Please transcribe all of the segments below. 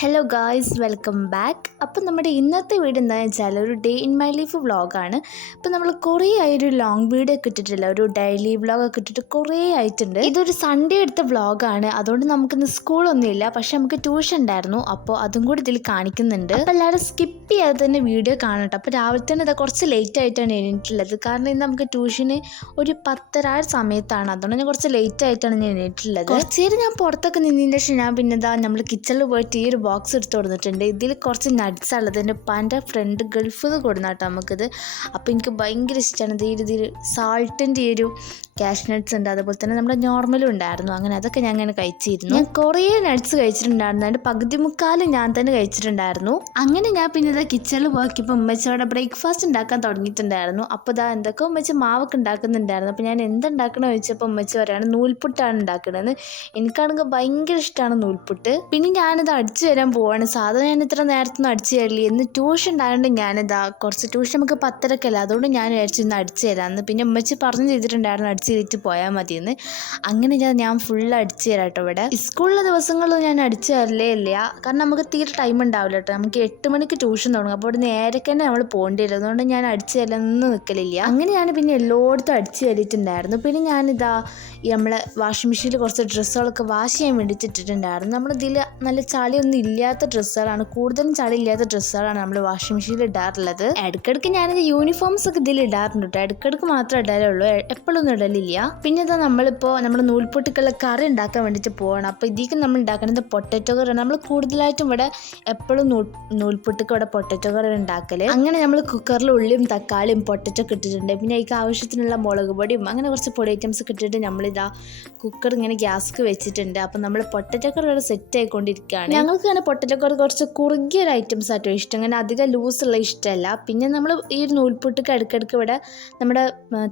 Hello guys welcome back അപ്പം നമ്മുടെ ഇന്നത്തെ വീട് എന്താണെന്ന് വെച്ചാൽ ഒരു ഡേ ഇൻ മൈ ലൈഫ് വ്ളോഗാണ് അപ്പം നമ്മൾ കുറേ ആയി ഒരു ലോങ് വീഡിയോ ഒക്കെ ഇട്ടിട്ടില്ല. ഒരു ഡെയിലി വ്ളോഗൊക്കെ ഇട്ടിട്ട് കുറേ ആയിട്ടുണ്ട്. ഇതൊരു സൺഡേ എടുത്ത വ്ളോഗാണ് അതുകൊണ്ട് നമുക്കിന്ന് സ്കൂളൊന്നുമില്ല പക്ഷെ നമുക്ക് ട്യൂഷൻ ഉണ്ടായിരുന്നു. അപ്പോൾ അതും കൂടി ഇതിൽ കാണിക്കുന്നുണ്ട്. അപ്പോൾ എല്ലാവരും സ്കിപ്പ് ചെയ്യാതെ തന്നെ വീഡിയോ കാണട്ടെ. അപ്പോൾ രാവിലെ തന്നെ ഇത് കുറച്ച് ലേറ്റ് ആയിട്ടാണ് എണീറ്റുള്ളത് കാരണം ഇന്ന് നമുക്ക് ട്യൂഷന് ഒരു പത്തര സമയത്താണ്. അതുകൊണ്ട് ഞാൻ കുറച്ച് ലേറ്റ് ആയിട്ടാണ് ഞാൻ എണീറ്റുള്ളത് കുറച്ച് നേരം ഞാൻ പുറത്തൊക്കെ നിന്നതിന്റെ ശേഷം ഞാൻ പിന്നെ നമ്മൾ കിച്ചണിൽ പോയിട്ട് ഈ ഒരു ബോക്സ് എടുത്ത് കൊടുത്തിട്ടുണ്ട്. ഇതിൽ കുറച്ച് നട്ട്സ് ഉള്ളത് എന്റെ ഉപ്പാന്റെ ഫ്രണ്ട് ഗൾഫിൽ നിന്ന് കൊടുന്നാട്ടോ നമുക്കിത്. അപ്പോൾ എനിക്ക് ഭയങ്കര ഇഷ്ടമാണ് ഇത് ഇതിൽ സാൾട്ടിന്റെ ഈ ഒരു ക്യാഷ് നട്ട്സ് ഉണ്ട്. അതുപോലെ തന്നെ നമ്മുടെ നോർമലും ഉണ്ടായിരുന്നു. അങ്ങനെ അതൊക്കെ ഞാൻ അങ്ങനെ കഴിച്ചിരുന്നു. ഞാൻ കുറേ നട്ട്സ് കഴിച്ചിട്ടുണ്ടായിരുന്നു. അതിന്റെ പകുതി മുക്കാലും ഞാൻ തന്നെ കഴിച്ചിട്ടുണ്ടായിരുന്നു. അങ്ങനെ ഞാൻ പിന്നെ ഇതാ കിച്ചണിൽ പോക്കിയപ്പോൾ ഉമ്മച്ചോടെ ബ്രേക്ക്ഫാസ്റ്റ് ഉണ്ടാക്കാൻ തുടങ്ങിയിട്ടുണ്ടായിരുന്നു. അപ്പോൾ ഇതാ എന്തൊക്കെ ഉമ്മച്ച മാവൊക്കെ ഉണ്ടാക്കുന്നുണ്ടായിരുന്നു. അപ്പോൾ ഞാൻ എന്തുണ്ടാക്കണമെന്ന് ചോദിച്ചപ്പോൾ ഉമ്മച്ച പറയാണ് നൂൽപുട്ടാണ് ഉണ്ടാക്കണമെന്ന് എനിക്കാണെങ്കിൽ ഭയങ്കര ഇഷ്ടമാണ് നൂൽപുട്ട്. പിന്നെ ഞാനിത് അടിച്ചു തരാൻ പോവാണ്. സാധാരണ ഞാൻ ഇത്ര നേരത്തൊന്നും അടിച്ചു തരില്ല. ഇന്ന് ട്യൂഷൻ ഉണ്ടായതുകൊണ്ട് ഞാനിതാ കുറച്ച് ട്യൂഷൻ നമുക്ക് പത്തരക്കല്ല. അതുകൊണ്ട് ഞാൻ വിചാരിച്ചു ഇന്ന് അടിച്ചു തരാമെന്ന് പിന്നെ ഉമ്മച്ചി പറഞ്ഞു ചെയ്തിട്ടുണ്ടായിരുന്നു അടിച്ചു ചെയ്തിട്ട് പോയാൽ മതിയെന്ന്. അങ്ങനെ ഞാൻ ഞാൻ ഫുൾ അടിച്ചു തരാം കേട്ടോ ഇവിടെ. സ്കൂളിലെ ദിവസങ്ങളിലും ഞാൻ അടിച്ചു തരലേ ഇല്ല. കാരണം നമുക്ക് തീരെ ടൈം ഉണ്ടാവില്ല കേട്ടോ നമുക്ക് എട്ട് മണിക്ക് ട്യൂഷൻ തുടങ്ങും. അപ്പോൾ ഇവിടെ നേരൊക്കെ തന്നെ നമ്മൾ പോകേണ്ടി വരും. അതുകൊണ്ട് ഞാൻ അടിച്ചു തരലൊന്നും നിൽക്കലില്ല അങ്ങനെ ഞാൻ പിന്നെ എല്ലായിടത്തും അടിച്ചു തരിയിട്ടുണ്ടായിരുന്നു. പിന്നെ ഞാനിതാ നമ്മളെ വാഷിംഗ് മെഷീനിൽ കുറച്ച് ഡ്രസ്സുകളൊക്കെ വാഷ് ചെയ്യാൻ വേണ്ടിയിട്ടിട്ടുണ്ടായിരുന്നു നമ്മളിതിൽ നല്ല ചളിയൊന്നും ഇല്ലാത്ത ഡ്രസ്സുകളാണ്. കൂടുതലും ചളി ഇല്ലാത്ത ഡ്രസ്സുകളാണ് നമ്മൾ വാഷിംഗ് മെഷീനിൽ ഇടാറുള്ളത്. ഇടയ്ക്കിടയ്ക്ക് ഞാനിത് യൂണിഫോംസ് ഒക്കെ ഇതിൽ ഇടാറുണ്ട് കേട്ടോ ഇടയ്ക്കിടയ്ക്ക് മാത്രമേ ഇടാറുള്ളൂ എപ്പോഴൊന്നും ഇടലില്ല. പിന്നെ ഇതാ നമ്മളിപ്പോൾ നമ്മുടെ നൂൽപ്പൊട്ടിക്കുള്ള കറി ഉണ്ടാക്കാൻ വേണ്ടിയിട്ട് പോകണം അപ്പോൾ ഇതിലേക്ക് നമ്മൾ ഉണ്ടാക്കുന്നത് പൊട്ടറ്റോ കറി നമ്മൾ കൂടുതലായിട്ടും ഇവിടെ എപ്പോഴും നൂൽപൊട്ടിക്ക് ഇവിടെ പൊട്ടറ്റോ കറി ഉണ്ടാക്കൽ അങ്ങനെ നമ്മൾ കുക്കറിൽ ഉള്ളിയും തക്കാളിയും പൊട്ടറ്റോ ഇട്ടിട്ടുണ്ട്. പിന്നെ അതിക്ക് ആവശ്യത്തിനുള്ള മുളക് പൊടിയും അങ്ങനെ കുറച്ച് പൊടി ഐറ്റംസ് ഒക്കെ നമ്മളിതാ കുക്കർ ഇങ്ങനെ ഗ്യാസ്ക്ക് വെച്ചിട്ടുണ്ട്. അപ്പം നമ്മൾ പൊട്ടറ്റോ കറി ഇവിടെ സെറ്റ് ആയിക്കൊണ്ടിരിക്കുകയാണ്. ഞങ്ങൾക്ക് അങ്ങനെ പൊട്ടറ്റോ കറി കുറച്ച് കുറുകിയ ഒരു ഐറ്റംസ് ആട്ടോ ഇഷ്ടം. അങ്ങനെ അധികം ലൂസുള്ള ഇഷ്ടമല്ല. പിന്നെ നമ്മൾ ഈ ഒരു നൂൽപുട്ടൊക്കെ ഇടയ്ക്കിടയ്ക്ക് ഇവിടെ നമ്മുടെ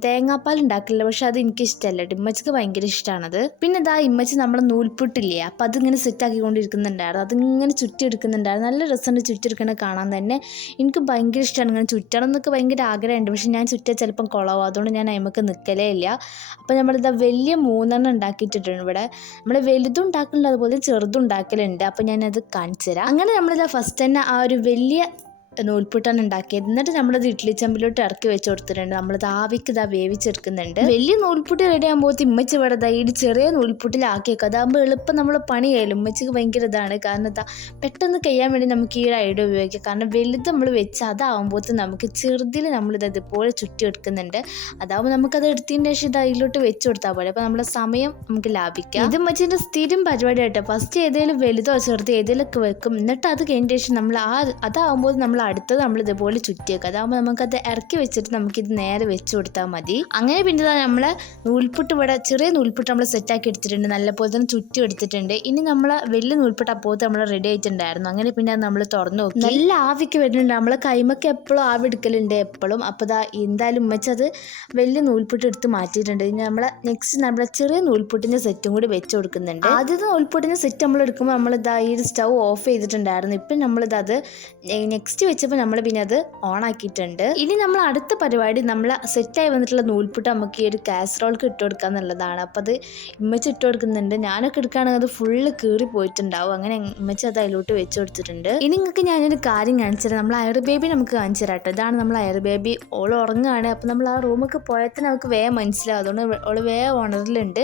തേങ്ങാപ്പാൽ ഉണ്ടാക്കില്ല പക്ഷെ അത് എനിക്ക് ഇഷ്ടമല്ല കേട്ടോ. ഇമ്മച്ചിക്ക് ഭയങ്കര ഇഷ്ടമാണത് പിന്നെ ഇതാ ഇമ്മച്ചി നമ്മുടെ നൂൽപുട്ടില്ലേ? അപ്പം അതിങ്ങനെ സെറ്റ് ആക്കിക്കൊണ്ടിരിക്കുന്നുണ്ടായിരുന്നു. അതിങ്ങനെ ചുറ്റി എടുക്കുന്നുണ്ടായിരുന്നു നല്ല രസമുണ്ട് ചുറ്റി എടുക്കണ കാണാൻ തന്നെ. എനിക്ക് ഭയങ്കര ഇഷ്ടമാണ് ഇങ്ങനെ ചുറ്റണം എന്നൊക്കെ ഭയങ്കര ആഗ്രഹമുണ്ട്. പക്ഷെ ഞാൻ ചുറ്റിയാൽ ചിലപ്പം കുളവും. അതുകൊണ്ട് ഞാൻ അയമക്ക് നിൽക്കലേ ഇല്ല. അപ്പം നമ്മളിതാ വലിയ മൂന്നെണ്ണം ഉണ്ടാക്കിയിട്ടിട്ടുണ്ട് ഇവിടെ. നമ്മൾ വലുതും ഉണ്ടാക്കുന്നുണ്ട് അതുപോലെ ചെറുതും ഉണ്ടാക്കലുണ്ട്. അപ്പം ഞാനത് കാണിച്ചു തരാം അങ്ങനെ നമ്മളിതാ ഫസ്റ്റ് തന്നെ ആ ഒരു വലിയ നൂൽപുട്ടാണ് ഉണ്ടാക്കിയത്. എന്നിട്ട് നമ്മളത് ഇഡ്ഡലി ചെമ്പിലോട്ട് ഇറക്കി വെച്ച് കൊടുത്തിട്ടുണ്ട്. നമ്മളത് ആവിക്ക് ഇതാ വേവിച്ചെടുക്കുന്നുണ്ട്. വലിയ നൂൽപുട്ട് റെഡി ആകുമ്പോൾ ഇമ്മച്ചി ഇവിടെ ഇത് ചെറിയ നൂൽപുട്ടിലാക്കി വെക്കുക അതാകുമ്പോൾ എളുപ്പം നമ്മൾ പണി കഴിയും ഉമ്മച്ചിക്ക് ഭയങ്കര ഇതാണ്. കാരണം എന്താ പെട്ടെന്ന് കഴിയാൻ വേണ്ടി നമുക്ക് ഈ ഒരു ഐഡിയ ഉപയോഗിക്കാം. കാരണം വലുത് നമ്മൾ വെച്ച് അതാകുമ്പോൾ നമുക്ക് ചെറുതിൽ നമ്മളിത് ഇതുപോലെ ചുറ്റി എടുക്കുന്നുണ്ട്. അതാകുമ്പോൾ നമുക്കത് എടുത്തതിന് ശേഷം ഇത് അതിലോട്ട് വെച്ച് കൊടുത്താൽ പോലെ അപ്പോൾ നമ്മുടെ സമയം നമുക്ക് ലാഭിക്കാം. ഇത് മച്ചിന്റെ സ്ഥിരം പരിപാടി ആയിട്ട് ഫസ്റ്റ് ഏതെങ്കിലും വലുതോ ചെറുതോ ഏതെങ്കിലുമൊക്കെ വെക്കും. എന്നിട്ട് അത് കഴിഞ്ഞ ശേഷം നമ്മൾ ആ അതാകുമ്പോൾ നമ്മൾ അടുത്തത് നമ്മൾ ഇതുപോലെ ചുറ്റിയേക്കുക. അതാകുമ്പോൾ നമുക്കത് ഇറക്കി വെച്ചിട്ട് നമുക്കിത് നേരെ വെച്ച് കൊടുത്താൽ മതി. അങ്ങനെ പിന്നെ നമ്മൾ നൂൽപുട്ട് ഇവിടെ ചെറിയ നൂൽപുട്ട് നമ്മൾ സെറ്റാക്കി എടുത്തിട്ടുണ്ട്. നല്ലപോലെ തന്നെ ചുറ്റി എടുത്തിട്ടുണ്ട്. ഇനി നമ്മൾ വലിയ നൂൽപുട്ട് അപ്പോൾ നമ്മൾ റെഡി ആയിട്ടുണ്ടായിരുന്നു. അങ്ങനെ പിന്നെ നമ്മൾ തുറന്നു നോക്കി. നല്ല ആവിക്ക് വരുന്നുണ്ട്. നമ്മൾ കൈമൊക്കെ എപ്പോഴും ആവി എടുക്കലുണ്ട് എപ്പോഴും അപ്പോൾ ഇതാ എന്തായാലും ഉമ്മച്ചത് വലിയ നൂൽപുട്ട് എടുത്ത് മാറ്റിയിട്ടുണ്ട്. ഇനി നമ്മൾ നെക്സ്റ്റ് നമ്മളെ ചെറിയ നൂൽപുട്ടിന്റെ സെറ്റും കൂടി വെച്ച് കൊടുക്കുന്നുണ്ട്. ആദ്യത്തെ നൂൽപുട്ടിന്റെ സെറ്റ് നമ്മൾ എടുക്കുമ്പോൾ നമ്മൾ ഇതാ ഈ സ്റ്റൗ ഓഫ് ചെയ്തിട്ടുണ്ടായിരുന്നു. ഇപ്പം നമ്മളിത് അത് നെക്സ്റ്റ് വെച്ചപ്പോൾ നമ്മൾ പിന്നെ അത് ഓൺ ആക്കിയിട്ടുണ്ട് ഇനി നമ്മൾ അടുത്ത പരിപാടി നമ്മൾ സെറ്റായി വന്നിട്ടുള്ള നൂൽപുട്ട് നമുക്ക് ഈ ഒരു കാസറോൾക്ക് ഇട്ട് കൊടുക്കുക എന്നുള്ളതാണ്. അപ്പോൾ അത് ഇമ്മച്ച് ഇട്ട് കൊടുക്കുന്നുണ്ട്. ഞാനൊക്കെ എടുക്കുകയാണെങ്കിൽ അത് ഫുള്ള് കീറി പോയിട്ടുണ്ടാവും. അങ്ങനെ ഇമ്മച്ച് അത് അതിലോട്ട് വെച്ച് കൊടുത്തിട്ടുണ്ട്. ഇനി നിങ്ങൾക്ക് ഞാനൊരു കാര്യം കാണിച്ചു തരാം. നമ്മൾ അയർ ബേബി നമുക്ക് കാണിച്ചു തരാം കേട്ടോ. ഇതാണ് നമ്മൾ അയർ ബേബി ഓൾ ഉറങ്ങുകയാണ് അപ്പോൾ നമ്മൾ ആ റൂമൊക്കെ പോയാൽ തന്നെ നമുക്ക് വേഗം മനസ്സിലാവും. അതുകൊണ്ട് ഓൾ വേഗം ഉണറിലുണ്ട്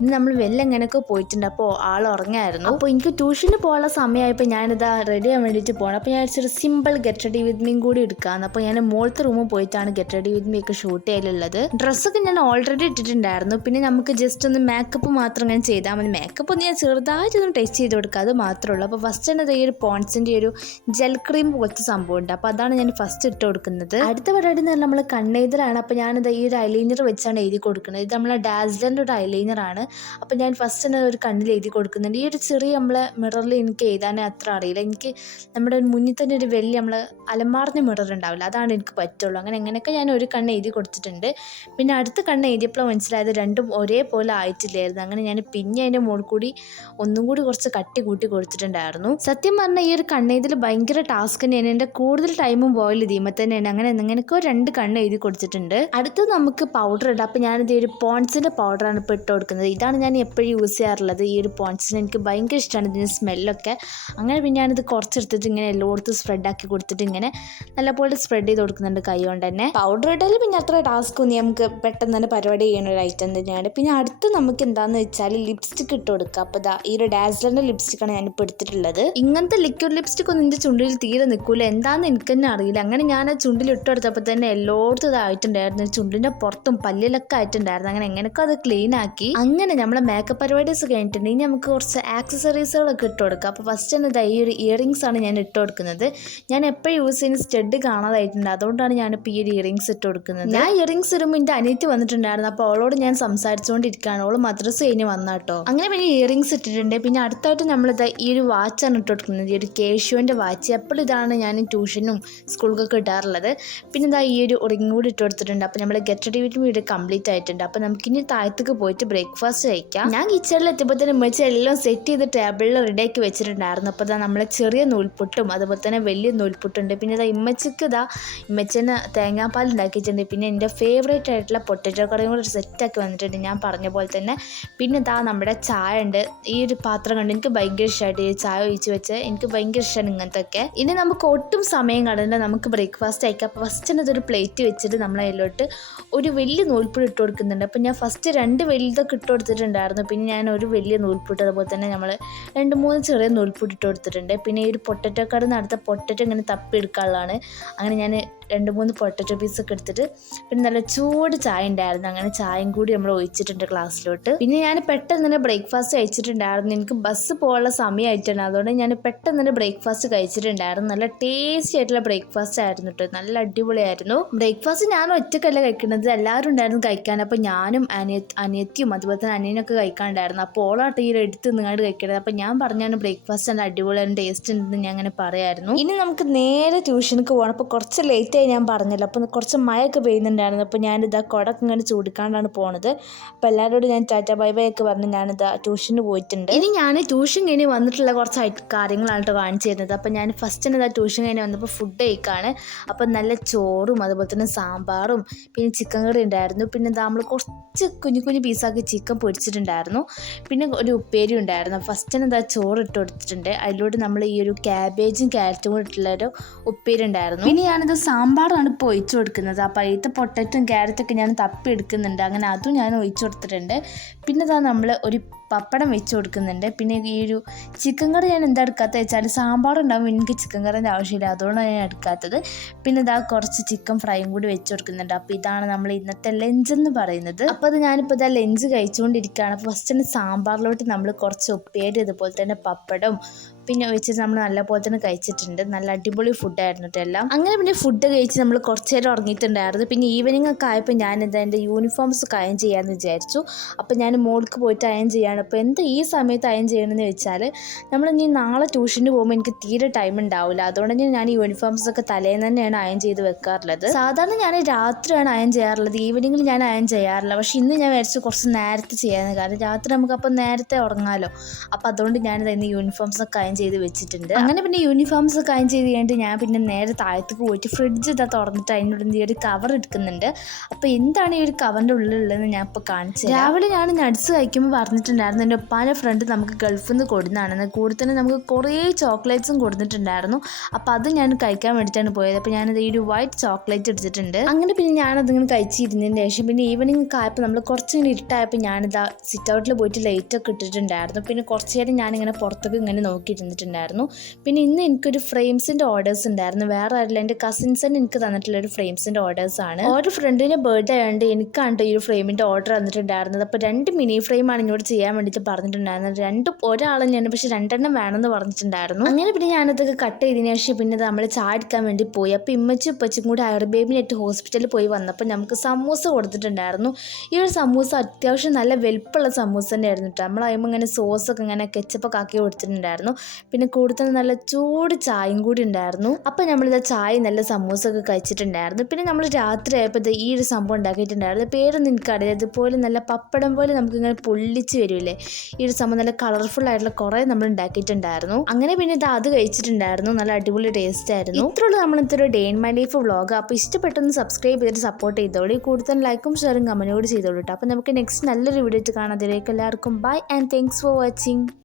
ഇനി നമ്മൾ വെല്ലം എങ്ങനെയൊക്കെ പോയിട്ടുണ്ട്. അപ്പോൾ ആൾ ഉറങ്ങായിരുന്നു. അപ്പോൾ എനിക്ക് ട്യൂഷന് പോകാനുള്ള സമയമായപ്പോൾ ഞാനിതാ റെഡി ആവാൻ വേണ്ടിയിട്ട് പോകണം അപ്പോൾ ഞാൻ ഒരു simple get ready with me കൂടി എടുക്കാമെന്ന് അപ്പോൾ ഞാൻ മോളത്തെ റൂമിൽ പോയിട്ടാണ് ഗെറ്റ് റെഡി വിത്ത് മീ ഒക്കെ ഷൂട്ട് ചെയ്യലുള്ളത്. ഡ്രസ്സൊക്കെ ഞാൻ ഓൾറെഡി ഇട്ടിട്ടുണ്ടായിരുന്നു. പിന്നെ നമുക്ക് ജസ്റ്റ് ഒന്ന് മേക്കപ്പ് മാത്രം ഞാൻ ചെയ്താൽ മതി. മേക്കപ്പ് ഒന്ന് ഞാൻ ചെറുതായിട്ടൊന്നും ടച്ച് ചെയ്ത് കൊടുക്കുക അത് മാത്രമേ ഉള്ളൂ അപ്പോൾ ഫസ്റ്റ് തന്നെ ഈ ഒരു പോൺസിന്റെ ഒരു ജെൽ ക്രീം പോലത്തെ സംഭവം ഉണ്ട്. അപ്പോൾ അതാണ് ഞാൻ ഫസ്റ്റ് ഇട്ട് കൊടുക്കുന്നത്. അടുത്ത പരിപാടി എന്ന് പറഞ്ഞാൽ നമ്മൾ കണ്ണെഴുതലാണ് അപ്പോൾ ഞാൻ ഈ ഒരു ഐലൈനർ വെച്ചാണ് എഴുതി കൊടുക്കുന്നത്. ഇത് നമ്മളെ ഡാസ്ലറിന്റെ ഒരു ഐലൈനർ ആണ്. അപ്പോൾ ഞാൻ ഫസ്റ്റ് തന്നെ ഒരു കണ്ണിൽ എഴുതി കൊടുക്കുന്നുണ്ട്. ഈ ഒരു ചെറിയ നമ്മളെ മിററിൽ എനിക്ക് എഴുതാനേ അത്ര അറിയില്ല. എനിക്ക് നമ്മുടെ മുന്നിൽ തന്നെ ഒരു വലിയ നമ്മൾ നമ്മൾ അലമാറിന് മിറർ അതാണ് എനിക്ക് പറ്റുള്ളൂ. അങ്ങനെ എങ്ങനെയൊക്കെ ഞാൻ ഒരു കണ്ണ് എഴുതി കൊടുത്തിട്ടുണ്ട്. പിന്നെ അടുത്ത കണ്ണ് എഴുതിയപ്പോൾ മനസ്സിലായത് രണ്ടും ഒരേപോലെ ആയിട്ടില്ലായിരുന്നു. അങ്ങനെ ഞാൻ പിന്നെ അതിന്റെ മുകളിൽ കൂടി ഒന്നും കൂടി കുറച്ച് കട്ടി കൂട്ടി കൊടുത്തിട്ടുണ്ടായിരുന്നു. സത്യം പറഞ്ഞാൽ ഈ ഒരു കണ്ണ് കണ്ണെഴുതിൽ ഭയങ്കര ടാസ്ക് തന്നെയാണ്. എന്റെ കൂടുതൽ ടൈമും ബോയിൽ ഇതിമ തന്നെയാണ്. അങ്ങനെ എങ്ങനെയൊക്കെ രണ്ട് കണ്ണ് എഴുതി കൊടുത്തിട്ടുണ്ട്. അടുത്ത് നമുക്ക് പൗഡർ ഇടാം. അപ്പോൾ ഞാനിത് ഒരു പോൺസിന്റെ പൗഡറാണ് ഇപ്പോൾ ഇട്ട് കൊടുക്കുന്നത്. ഇതാണ് ഞാൻ എപ്പോഴും യൂസ് ചെയ്യാറുള്ളത്. ഈ ഒരു പോൺസിന് എനിക്ക് ഭയങ്കര ഇഷ്ടമാണ് ഇതിന്റെ സ്മെല്ലൊക്കെ അങ്ങനെ പിന്നെ ഞാനിത് കുറച്ചെടുത്തിട്ട് ഇങ്ങനെ എല്ലായിടത്തും സ്പ്രെഡ് ആക്കി കൊടുത്തിട്ട് ഇങ്ങനെ നല്ലപോലെ സ്പ്രെഡ് ചെയ്ത് കൊടുക്കുന്നുണ്ട് കൈ കൊണ്ട് തന്നെ. പൗഡർ ഇടൽ പിന്നെ അത്ര ടാസ്ക് ഒന്നും നമുക്ക് പെട്ടെന്ന് തന്നെ പരിപാടി ചെയ്യുന്ന ഒരു ഐറ്റം തന്നെയാണ്. പിന്നെ അടുത്ത് നമുക്ക് എന്താണെന്ന് വെച്ചാൽ ലിപ്സ്റ്റിക് ഇട്ട് കൊടുക്കുക അപ്പോൾ ഇതാ ഈ ഒരു ഡാസ്ലറിന്റെ ലിപ്സ്റ്റിക്കാണ് ഞാനിപ്പോൾ എടുത്തിട്ടുള്ളത്. ഇങ്ങനത്തെ ലിക്വിഡ് ലിപ്സ്റ്റിക് ഒന്നും എന്റെ ചുണ്ടിൽ തീരെ നിൽക്കില്ല എന്താണെന്ന് എനിക്ക് തന്നെ അറിയില്ല. അങ്ങനെ ഞാൻ ആ ചുണ്ടിൽ ഇട്ട് കൊടുത്തപ്പോൾ തന്നെ എല്ലായിടത്തും ഇതായിട്ടുണ്ടായിരുന്നു ചുണ്ടിന്റെ പുറത്തും പല്ലിലൊക്കെ ആയിട്ടുണ്ടായിരുന്നു. അങ്ങനെ എങ്ങനെയൊക്കെ അത് ക്ലീൻ ആക്കി. അങ്ങനെ നമ്മളെ മേക്കപ്പ് പരിപാടീസ് കഴിഞ്ഞിട്ടുണ്ടെങ്കിൽ നമുക്ക് കുറച്ച് ആക്സസറീസുകളൊക്കെ ഇട്ട് കൊടുക്കാം. അപ്പോൾ ഫസ്റ്റ് തന്നെ ദാ ഈ ഒരു ഇയറിങ്സ് ആണ് ഞാൻ ഇട്ട് കൊടുക്കുന്നത്. ഞാൻ എപ്പോഴും യൂസ് ചെയ്യുന്ന സ്റ്റഡ് കാണാതായിട്ടുണ്ട്. അതുകൊണ്ടാണ് ഞാനിപ്പോൾ ഈ ഒരു ഇയറിങ്സ് ഇട്ട് കൊടുക്കുന്നത്. ഞാൻ ഇയറിങ്സ് ഇടുമ്പോൾ എന്റെ അനിയത്തി വന്നിട്ടുണ്ടായിരുന്നു. അപ്പോൾ അവളോട് ഞാൻ സംസാരിച്ചുകൊണ്ടിരിക്കുകയാണ് അവൾ മദ്രസ് കഴിഞ്ഞ് വന്നാട്ടോ. അങ്ങനെ പിന്നെ ഇയറിങ്സ് ഇട്ടിട്ടുണ്ട്. പിന്നെ അടുത്തായിട്ട് നമ്മളിത് ഈ ഒരു വാച്ചാണ് ഇട്ട് കൊടുക്കുന്നത്. ഈ ഒരു കേശുവിന്റെ വാച്ച് എപ്പോഴും ഇതാണ് ഞാൻ ട്യൂഷനും സ്കൂളിലൊക്കെ ഇടാറുള്ളത്. പിന്നെ ഇതാ ഈ ഒരു റിങ് കൂടി ഇട്ട് കൊടുത്തിട്ടുണ്ട്. അപ്പോൾ നമ്മൾ ഗെറ്റ് റെഡി വിത്ത് വീട് കംപ്ലീറ്റ് ആയിട്ടുണ്ട്. അപ്പോൾ നമുക്കിനി താഴത്തേക്ക് പോയിട്ട് ബ്രേക്ക്ഫാസ്റ്റ് കഴിക്കാം. ഞാൻ കിച്ചണിൽ എത്തിയപ്പോൾ തന്നെ ഉമ്മച്ചി എല്ലാം സെറ്റ് ചെയ്ത് ടേബിളിൽ റെഡിയാക്കി വെച്ചിട്ടുണ്ടായിരുന്നു. അപ്പോൾ ഇതാ നമ്മളെ ചെറിയ നൂൽപുട്ടും അതുപോലെ തന്നെ വലിയ നൂൽപുട്ടുണ്ട് പിന്നെ ഇതാ ഇമ്മച്ചിക്ക് ഇതാ ഇമ്മച്ചന് തേങ്ങാപ്പാൽ ഉണ്ടാക്കിയിട്ടുണ്ട്. പിന്നെ എന്റെ ഫേവറേറ്റ് ആയിട്ടുള്ള പൊട്ടറ്റോ കറിയും കൂടെ ഒരു സെറ്റാക്കി വന്നിട്ടുണ്ട് ഞാൻ പറഞ്ഞ പോലെ തന്നെ. പിന്നെ ഇതാ നമ്മുടെ ചായ ഉണ്ട്. ഈ ഒരു പാത്രം കണ്ട് എനിക്ക് ഭയങ്കര ഇഷ്ടമായിട്ട് ഈ ചായ ഒഴിച്ച് വെച്ച് എനിക്ക് ഭയങ്കര ഇഷ്ടമാണ് ഇങ്ങനത്തെ ഒക്കെ ഇനി നമുക്ക് ഒട്ടും സമയം കടന്നില്ല നമുക്ക് ബ്രേക്ക്ഫാസ്റ്റ് അയക്കാം ഫസ്റ്റ് ഇതൊരു പ്ലേറ്റ് വെച്ചിട്ട് നമ്മൾ അതിലോട്ട് ഒരു വലിയ നൂൽപ്പുട്ട് ഇട്ട് കൊടുക്കുന്നുണ്ട്. അപ്പോൾ ഞാൻ ഫസ്റ്റ് രണ്ട് വലുതൊക്കെ ഇട്ട് കൊടുത്തിട്ടുണ്ടായിരുന്നു. പിന്നെ ഞാൻ ഒരു വലിയ നൂൽപ്പുട്ട് അതുപോലെ തന്നെ നമ്മൾ രണ്ട് മൂന്ന് ചെറിയ നൂൽപ്പുട്ട് ഇട്ട് കൊടുത്തിട്ടുണ്ട്. പിന്നെ ഈ ഒരു പൊട്ടറ്റോ കറി നടത്ത പൊട്ടറ്റോ ഇങ്ങനെ തപ്പി എടുക്കാനുള്ളതാണ് അങ്ങനെ ഞാൻ രണ്ട് മൂന്ന് പൊട്ടറ്റോ പീസൊക്കെ എടുത്തിട്ട് പിന്നെ നല്ല ചൂട് ചായ ഉണ്ടായിരുന്നു. അങ്ങനെ ചായയും കൂടി നമ്മൾ ഒഴിച്ചിട്ടുണ്ട് ക്ലാസ്സിലോട്ട്. പിന്നെ ഞാൻ പെട്ടെന്ന് തന്നെ ബ്രേക്ക്ഫാസ്റ്റ് കഴിച്ചിട്ടുണ്ടായിരുന്നു. എനിക്ക് ബസ് പോകാനുള്ള സമയമായിട്ടാണ് അതുകൊണ്ട് ഞാൻ പെട്ടെന്ന് തന്നെ ബ്രേക്ക്ഫാസ്റ്റ് കഴിച്ചിട്ടുണ്ടായിരുന്നു. നല്ല ടേസ്റ്റി ആയിട്ടുള്ള ബ്രേക്ക്ഫാസ്റ്റ് ആയിരുന്നു കേട്ടോ നല്ല അടിപൊളിയായിരുന്നു. ബ്രേക്ക്ഫാസ്റ്റ് ഞാൻ ഒറ്റക്കല്ല കഴിക്കുന്നത്. എല്ലാവരും ഉണ്ടായിരുന്നു കഴിക്കാൻ. അപ്പോൾ ഞാനും അനിയ അനിയത്തിയും അതുപോലെ തന്നെ അനിയനൊക്കെ കഴിക്കാനുണ്ടായിരുന്നു. അപ്പോൾ ഓളാട്ട് ഈ എടുത്ത് നിങ്ങളുടെ കഴിക്കണത്. അപ്പോൾ ഞാൻ പറഞ്ഞാണ് ബ്രേക്ക്ഫാസ്റ്റ് നല്ല അടിപൊളിയാണ് ടേസ്റ്റ് ഉണ്ടെന്ന് ഞാൻ അങ്ങനെ പറയായിരുന്നു. ഇനി നമുക്ക് നേരെ ട്യൂഷനിക്ക് പോകണം അപ്പോൾ കുറച്ച് ലേറ്റ് ആയി ഞാൻ പറഞ്ഞല്ലോ. അപ്പോൾ കുറച്ച് മഴയൊക്കെ പെയ്യുന്നുണ്ടായിരുന്നു. അപ്പോൾ ഞാനിതാ കുടക്ക് ഇങ്ങനെ ചൂടിക്കാണ്ടാണ് പോണത്. അപ്പോൾ എല്ലാവരോടും ഞാൻ ടാറ്റ ബൈ ബൈ ഒക്കെ പറഞ്ഞ് ഞാനിതാ ട്യൂഷന് പോയിട്ടുണ്ട്. ഇനി ഞാൻ ട്യൂഷൻ കഴിഞ്ഞ് വന്നിട്ടുള്ള കുറച്ച് കാര്യങ്ങളാണ് കേട്ടോ കാണിച്ചു തരുന്നത് അപ്പോൾ ഞാൻ ഫസ്റ്റ് തന്നെ ഇതാ ട്യൂഷൻ കഴിഞ്ഞ് വന്നപ്പോൾ ഫുഡ് കഴിക്കാണ്. അപ്പോൾ നല്ല ചോറും അതുപോലെ തന്നെ സാമ്പാറും പിന്നെ ചിക്കൻ കറി ഉണ്ടായിരുന്നു. പിന്നെ എന്താ നമ്മൾ കുറച്ച് കുഞ്ഞു കുഞ്ഞു പീസാക്കി ചിക്കൻ പൊരിച്ചിട്ടുണ്ടായിരുന്നു. പിന്നെ ഒരു ഉപ്പേരി ഉണ്ടായിരുന്നു. ഫസ്റ്റ് ഇതാ ചോറ് ഇട്ട് കൊടുത്തിട്ടുണ്ട്. അതിലൂടെ നമ്മൾ ഈ ഒരു ക്യാബേജും ക്യാരറ്റും കൂടി ഇട്ടുള്ള ഒരു ഉപ്പേരി ഉണ്ടായിരുന്നു. പിന്നെ ഞാനിത് സാമ്പാറാണ് ഇപ്പോൾ ഒഴിച്ചു കൊടുക്കുന്നത്. അപ്പോൾ അതിലത്തെ പൊട്ടറ്റും ക്യാരറ്റൊക്കെ ഞാൻ തപ്പി എടുക്കുന്നുണ്ട്. അങ്ങനെ അതും ഞാൻ ഒഴിച്ചു കൊടുത്തിട്ടുണ്ട്. പിന്നെ ഇതാ നമ്മൾ ഒരു പപ്പടം വെച്ച് കൊടുക്കുന്നുണ്ട്. പിന്നെ ഈ ഒരു ചിക്കൻ കറി ഞാൻ എന്താ എടുക്കാത്തത് വെച്ചാൽ സാമ്പാർ ഉണ്ടാകുമ്പോൾ എനിക്ക് ചിക്കൻ കറിന്റെ ആവശ്യമില്ല. അതുകൊണ്ടാണ് ഞാൻ എടുക്കാത്തത്. പിന്നെ ഇതാ കുറച്ച് ചിക്കൻ ഫ്രൈയും കൂടി വെച്ച് കൊടുക്കുന്നുണ്ട്. അപ്പോൾ ഇതാണ് നമ്മൾ ഇന്നത്തെ ലഞ്ച് എന്ന് പറയുന്നത്. അപ്പോൾ അത് ഞാനിപ്പോൾ ഇതാ ലഞ്ച് കഴിച്ചുകൊണ്ടിരിക്കുകയാണ്. അപ്പോൾ ഫസ്റ്റ് തന്നെ സാമ്പാറിലോട്ട് നമ്മൾ കുറച്ച് ഉപ്പേരി അതുപോലെ തന്നെ പപ്പടം പിന്നെ വെച്ച് നമ്മൾ നല്ലപോലെ തന്നെ കഴിച്ചിട്ടുണ്ട്. നല്ല അടിപൊളി ഫുഡായിരുന്നു എല്ലാം. അങ്ങനെ പിന്നെ ഫുഡ് കഴിച്ച് നമ്മൾ കുറച്ച് നേരം ഉറങ്ങിയിട്ടുണ്ടായിരുന്നു. പിന്നെ ഈവനിങ് ഒക്കെ ആയപ്പോൾ ഞാൻ എന്താ എന്റെ യൂണിഫോംസ് ഒക്കെ അയൺ ചെയ്യാമെന്ന് വിചാരിച്ചു. അപ്പോൾ ഞാൻ മോൾക്ക് പോയിട്ട് അയൺ ചെയ്യാണ്. അപ്പോൾ എന്താ ഈ സമയത്ത് അയൺ ചെയ്യണമെന്ന് വെച്ചാൽ നമ്മൾ ഇനി നാളെ ട്യൂഷന് പോകുമ്പോൾ എനിക്ക് തീരെ ടൈം ഉണ്ടാവില്ല അതുകൊണ്ട് തന്നെ ഞാൻ യൂണിഫോംസ് ഒക്കെ തലേന്ന് തന്നെയാണ് അയൺ ചെയ്ത് വെക്കാറുള്ളത്. സാധാരണ ഞാൻ രാത്രിയാണ് അയൺ ചെയ്യാറുള്ളത്. ഈവനിങ്ങിൽ ഞാൻ അയൺ ചെയ്യാറില്ല. പക്ഷേ ഇന്ന് ഞാൻ വിചാരിച്ചു കുറച്ച് നേരത്തെ ചെയ്യാമെന്ന് കാരണം രാത്രി നമുക്ക് അപ്പോൾ നേരത്തെ ഉറങ്ങാമല്ലോ അപ്പോൾ അതുകൊണ്ട് ഞാനിത് ഇന്ന് യൂണിഫോംസ് ഒക്കെ അയൺ ചെയ്ത് വെച്ചിട്ടുണ്ട്. അങ്ങനെ പിന്നെ യൂണിഫോംസ് ഒക്കെ അയൺ ചെയ്ത് കഴിഞ്ഞിട്ട് ഞാൻ പിന്നെ നേരെ താഴത്തേക്ക് പോയിട്ട് ഫ്രിഡ്ജ് ഇതാ തുറന്നിട്ട് അതിനുള്ളിൽ ഈ ഒരു കവർ എടുക്കുന്നുണ്ട്. അപ്പോൾ എന്താണ് ഈ ഒരു കവറിന്റെ ഉള്ളിലുള്ളതെന്ന് ഞാൻ ഇപ്പോൾ കാണിച്ചു രാവിലെ ഞാൻ നട്സ് കഴിക്കുമ്പോൾ പറഞ്ഞിട്ടുണ്ടായിരുന്നു എന്റെ ഉപ്പാന്റെ ഫ്രണ്ട് നമുക്ക് ഗൾഫിൽ നിന്ന് കൊടുന്നതാണെന്ന് കൂടെ തന്നെ നമുക്ക് കുറേ ചോക്ലേറ്റ്സും കൊടുത്തിട്ടുണ്ടായിരുന്നു. അപ്പോൾ അത് ഞാൻ കഴിക്കാൻ വേണ്ടിയിട്ടാണ് പോയത്. അപ്പോൾ ഞാനത് ഈ ഒരു വൈറ്റ് ചോക്ലേറ്റ് എടുത്തിട്ടുണ്ട്. അങ്ങനെ പിന്നെ ഞാനതിങ്ങനെ കഴിച്ചിരുന്നതിന് ശേഷം പിന്നെ ഈവനിങ് ഒക്കെ ആയപ്പോൾ നമ്മൾ കുറച്ചിങ്ങനെ ഇരുട്ടായപ്പോൾ ഞാനിതാ സിറ്റ് ഔട്ടിൽ പോയിട്ട് ലൈറ്റൊക്കെ ഇട്ടിട്ടുണ്ടായിരുന്നു. പിന്നെ കുറച്ച് നേരം ഞാനിങ്ങനെ പുറത്തൊക്കെ ഇങ്ങനെ നോക്കിയിരുന്നിട്ടുണ്ടായിരുന്നു പിന്നെ ഇന്ന് എനിക്കൊരു ഫ്രെയിംസിന്റെ ഓർഡേഴ്സ് ഉണ്ടായിരുന്നു. വേറെ ആരില്ല എന്റെ കസിൻസ് തന്നെ എനിക്ക് തന്നിട്ടുള്ള ഒരു ഫ്രെയിംസിന്റെ ഓർഡേഴ്സ് ആണ്. ഒരു ഫ്രണ്ടിന്റെ ബർത്ത്ഡേ ആയതുകൊണ്ട് എനിക്കാണ് ട്ടോ ഈ ഒരു ഫ്രെയിമിന്റെ ഓർഡർ തന്നിട്ടുണ്ടായിരുന്നത്. അപ്പോൾ രണ്ട് മിനി ഫ്രെയിമാണ് എന്നോട് ചെയ്യാൻ വേണ്ടിയിട്ട് പറഞ്ഞിട്ടുണ്ടായിരുന്നത്. രണ്ട് ഒരാൾ ഞാൻ പക്ഷെ രണ്ടെണ്ണം വേണമെന്ന് പറഞ്ഞിട്ടുണ്ടായിരുന്നു. അങ്ങനെ പിന്നെ ഞാനതൊക്കെ കട്ട് ചെയ്തതിനു ശേഷം പിന്നെ നമ്മൾ ചായ എടുക്കാൻ വേണ്ടി പോയി. അപ്പോൾ ഇമ്മച്ചും ഉപ്പച്ചും കൂടി അയർബേബിനായിട്ട് ഹോസ്പിറ്റലിൽ പോയി വന്നപ്പോൾ നമുക്ക് സമൂസ കൊടുത്തിട്ടുണ്ടായിരുന്നു. ഈ ഒരു സമൂസ അത്യാവശ്യം നല്ല വെൽപ്പുള്ള സമൂസ തന്നെയായിരുന്നു കേട്ടോ. നമ്മൾ അതിമ്പോൾ ഇങ്ങനെ സോസൊക്കെ ഇങ്ങനെ കെച്ചപ്പൊക്കെ ആക്കി കൊടുത്തിട്ടുണ്ടായിരുന്നു. പിന്നെ കൂടുതൽ നല്ല ചൂട് ചായയും കൂടി ഉണ്ടായിരുന്നു. അപ്പോൾ നമ്മളിത് ചായ നല്ല സമൂസ ഒക്കെ കഴിച്ചിട്ടുണ്ടായിരുന്നു. പിന്നെ നമ്മൾ രാത്രി ആയപ്പോൾ ഈ ഒരു സംഭവം ഉണ്ടാക്കിയിട്ടുണ്ടായിരുന്നു. പേരൊന്നും എനിക്കറിയില്ല ഇതുപോലെ നല്ല പപ്പടം പോലെ നമുക്കിങ്ങനെ പൊള്ളിച്ച് വരില്ലേ ഈ ഒരു സംഭവം നല്ല കളർഫുൾ ആയിട്ടുള്ള കുറേ നമ്മൾ ഉണ്ടാക്കിയിട്ടുണ്ടായിരുന്നു. അങ്ങനെ പിന്നെ ഇത് അത് കഴിച്ചിട്ടുണ്ടായിരുന്നു. നല്ല അടിപൊളി ടേസ്റ്റ് ആയിരുന്നു. ഇത്രയുള്ള നമ്മൾ ഇന്നത്തെ ഒരു day in my life vlog അപ്പോൾ ഇഷ്ടപ്പെട്ടൊന്ന് സബ്സ്ക്രൈബ് ചെയ്തിട്ട് സപ്പോർട്ട് ചെയ്തോളൂ. കൂടുതൽ ലൈക്കും ഷെയറും കമന്റും കൂടി ചെയ്തോളൂ കേട്ടോ അപ്പോൾ നമുക്ക് നെക്സ്റ്റ് നല്ലൊരു വീഡിയോ കാണാം. അതിലേക്ക് എല്ലാവർക്കും bye and thanks for watching